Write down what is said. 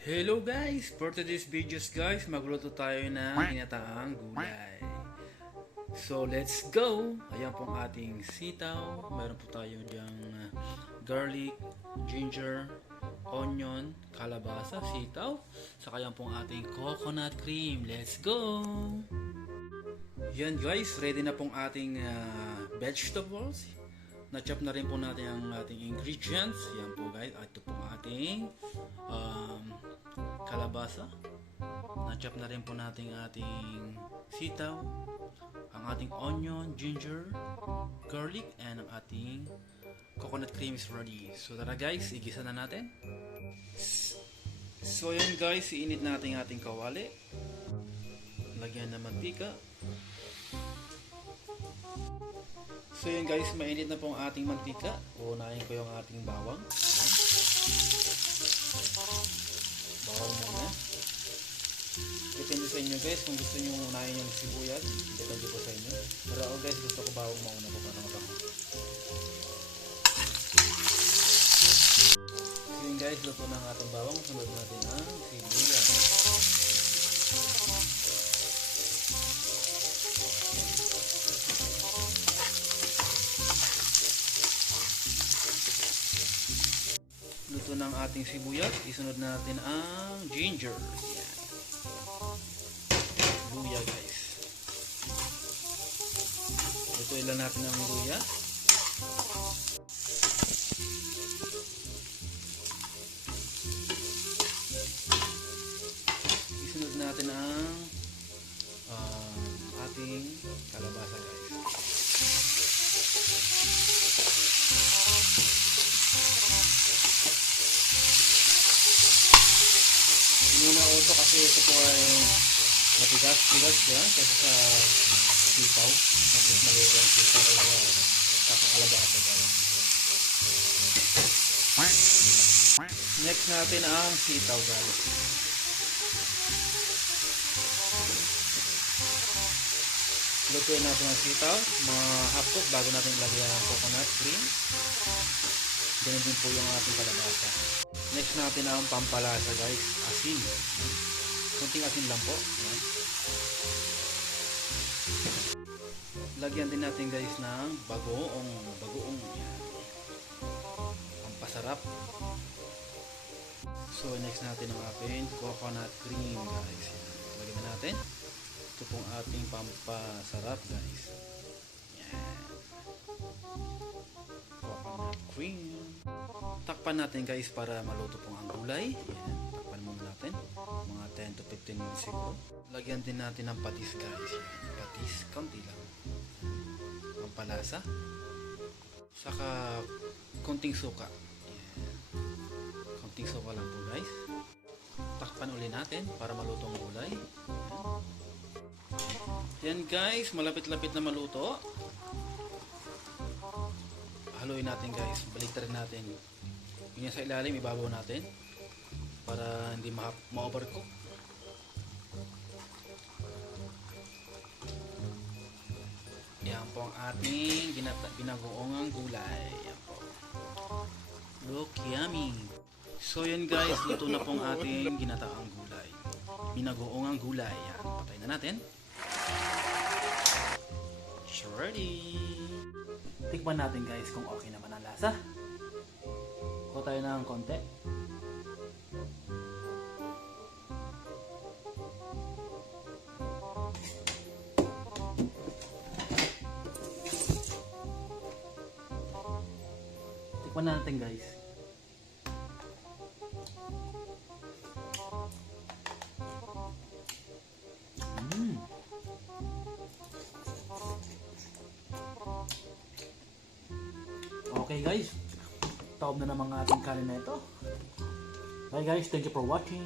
Hello guys! For today's videos guys, magluto tayo ng ginataang gulay. So let's go! Ayan po ang ating sitaw. Meron po tayo diyang garlic, ginger, onion, kalabasa, sitaw. Saka yan po ang ating coconut cream. Let's go! Yan guys, ready na pong ating vegetables. Na-chop na rin po natin ang ating ingredients. Yan po guys, ito po ang ating kalabasa. Na-chop na rin po natin ating sitaw, ang ating onion, ginger, garlic, and ang ating coconut cream is ready. So tara guys, igisa na natin. So yan guys, iinit natin ating kawali. Lagyan ng mantika. So yun guys, mainit na po ang ating mantika. Uunahin ko yung ating bawang. Bawang muna. Depende sa inyo guys kung gusto nyo unahin yung sibuyas. Depende po sa inyo. Pero ako guys, gusto ko bawang mauna po para mabango. So yun guys, luto na ang ating bawang. Sunod natin ang sibuyas. Luto ng ating sibuyas, isunod natin ang ginger. Yan. Luya guys. Lutuin lang natin ang luya. Isunod natin ang ating kalabasa guys. Muna ito kasi ito po ay matigas yan kasi sa sitaw. Mabilis maluto ang sitaw sa kalabasa guys. Next natin ang sitaw guys. Lutuin natin ang sitaw, mga half cook bago natin ilagay ang coconut cream. Ganun din po yung ating kalabasa. Next natin ang pampalasa guys, asin. Kunting asin lang po. Ayan. Lagyan din natin guys ng bagoong. Ayan. Pampasarap. So next natin ang ating coconut cream guys. Lagyan na natin. Ito pong ating pampasarap guys. Ayan. Coconut cream. Takpan natin guys para maluto pong ang gulay. Ayan, takpan muna natin. Mga 10 to 15 minutes siguro. Lagyan din natin ng patis guys. Ayan, patis, kaunti lang. Pampalasa. Saka konting suka. Ayan. Konting suka lang po guys. Takpan uli natin para maluto ang gulay. Ayan. Yan guys, malapit-lapit na maluto. Haluin natin guys, baliktarin natin. Yung sa ilalim, ibabaw natin para hindi ma-overcook. Yan po ang ating binagoongang gulay. Yan po. Look yummy. So yan guys, luto na pong ating ginataang gulay. Binagoongang gulay. Yan, patayin na natin. It's ready. Tikman natin guys kung okay naman ang lasa. Kuha tayo ng konti. Tikman natin guys. Okay guys, taob na ng mga ating kanin na ito. Bye guys, thank you for watching.